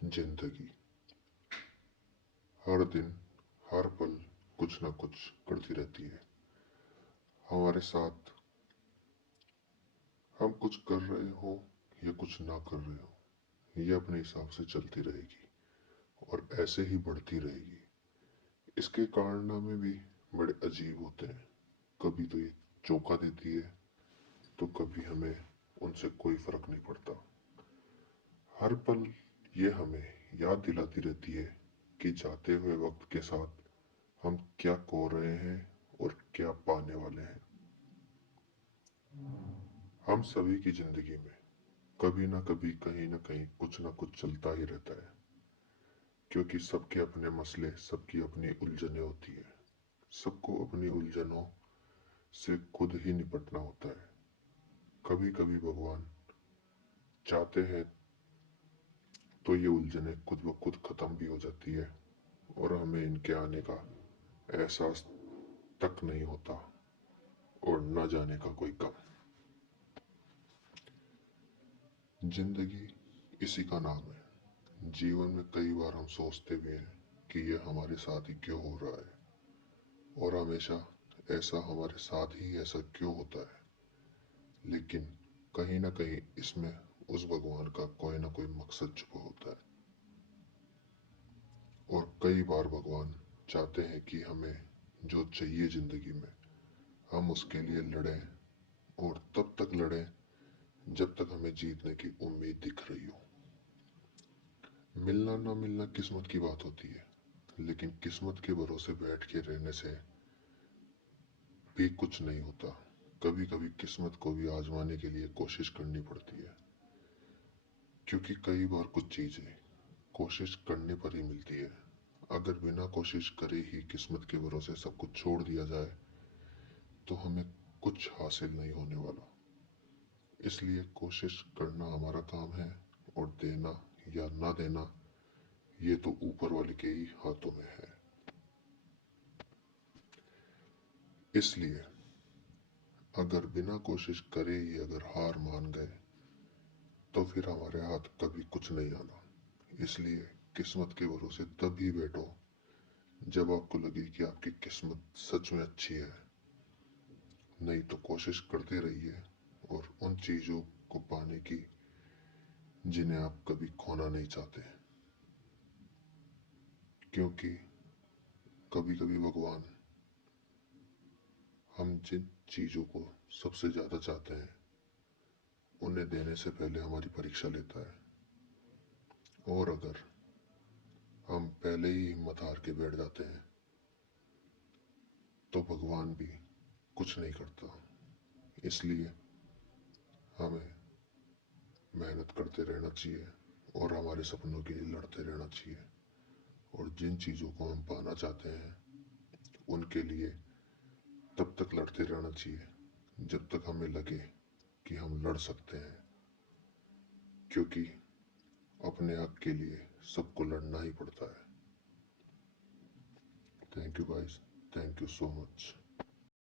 जिंदगी हर दिन हर पल कुछ ना कुछ करती रहती है हमारे साथ। हम कुछ कर रहे हो या कुछ ना कर रहे हो, ये अपने हिसाब से चलती रहेगी और ऐसे ही बढ़ती रहेगी। इसके कारनामे भी बड़े अजीब होते हैं। कभी तो ये चौंका देती है, तो कभी हमें उनसे कोई फर्क नहीं पड़ता। हर पल ये हमें याद दिलाती रहती है कि जाते हुए वक्त के साथ हम क्या खो रहे हैं और क्या पाने वाले हैं। हम सभी की जिंदगी में कभी ना कभी कहीं ना कहीं कुछ ना कुछ चलता ही रहता है, क्योंकि सबके अपने मसले, सबकी अपनी उलझने होती है। सबको अपनी उलझनों से खुद ही निपटना होता है। कभी कभी भगवान चाहते हैं तो ये उलझने खुद ब खुद खत्म भी हो जाती है और हमें इनके आने का एहसास तक नहीं होता और न जाने का कोई गम। जिंदगी इसी का नाम है। जीवन में कई बार हम सोचते भी हैं कि यह हमारे साथ ही क्यों हो रहा है और हमेशा ऐसा हमारे साथ ही ऐसा क्यों होता है। लेकिन कहीं ना कहीं इसमें उस भगवान का कोई ना कोई मकसद छुपा होता है। और कई बार भगवान चाहते हैं कि हमें जो चाहिए जिंदगी में, हम उसके लिए लड़ें और तब तक लड़ें जब तक हमें जीतने की उम्मीद दिख रही हो। मिलना ना मिलना किस्मत की बात होती है, लेकिन किस्मत के भरोसे बैठ के रहने से भी कुछ नहीं होता। कभी कभी किस्मत को भी आजमाने के लिए कोशिश करनी पड़ती है, क्योंकि कई बार कुछ चीजें कोशिश करने पर ही मिलती है। अगर बिना कोशिश करे ही किस्मत के भरोसे सब कुछ छोड़ दिया जाए तो हमें कुछ हासिल नहीं होने वाला। इसलिए कोशिश करना हमारा काम है और देना या ना देना ये तो ऊपर वाले के ही हाथों में है। इसलिए अगर बिना कोशिश करे ही अगर हार मान गए तो फिर हमारे हाथ कभी कुछ नहीं आना। इसलिए किस्मत के भरोसे तभी बैठो जब आपको लगे कि आपकी किस्मत सच में अच्छी है। नहीं तो कोशिश करते रहिए और उन चीज़ों को पाने की जिन्हें आप कभी खोना नहीं चाहते। क्योंकि कभी कभी भगवान हम जिन चीज़ों को सबसे ज़्यादा चाहते हैं उन्हें देने से पहले हमारी परीक्षा लेता है। और अगर हम पहले ही हिम्मत हार के बैठ जाते हैं तो भगवान भी कुछ नहीं करता। इसलिए हमें मेहनत करते रहना चाहिए और हमारे सपनों के लिए लड़ते रहना चाहिए। और जिन चीज़ों को हम पाना चाहते हैं उनके लिए तब तक लड़ते रहना चाहिए जब तक हमें लगे कि हम लड़ सकते हैं। क्योंकि अपने हक के लिए सबको लड़ना ही पड़ता है। Thank you guys, thank you so much.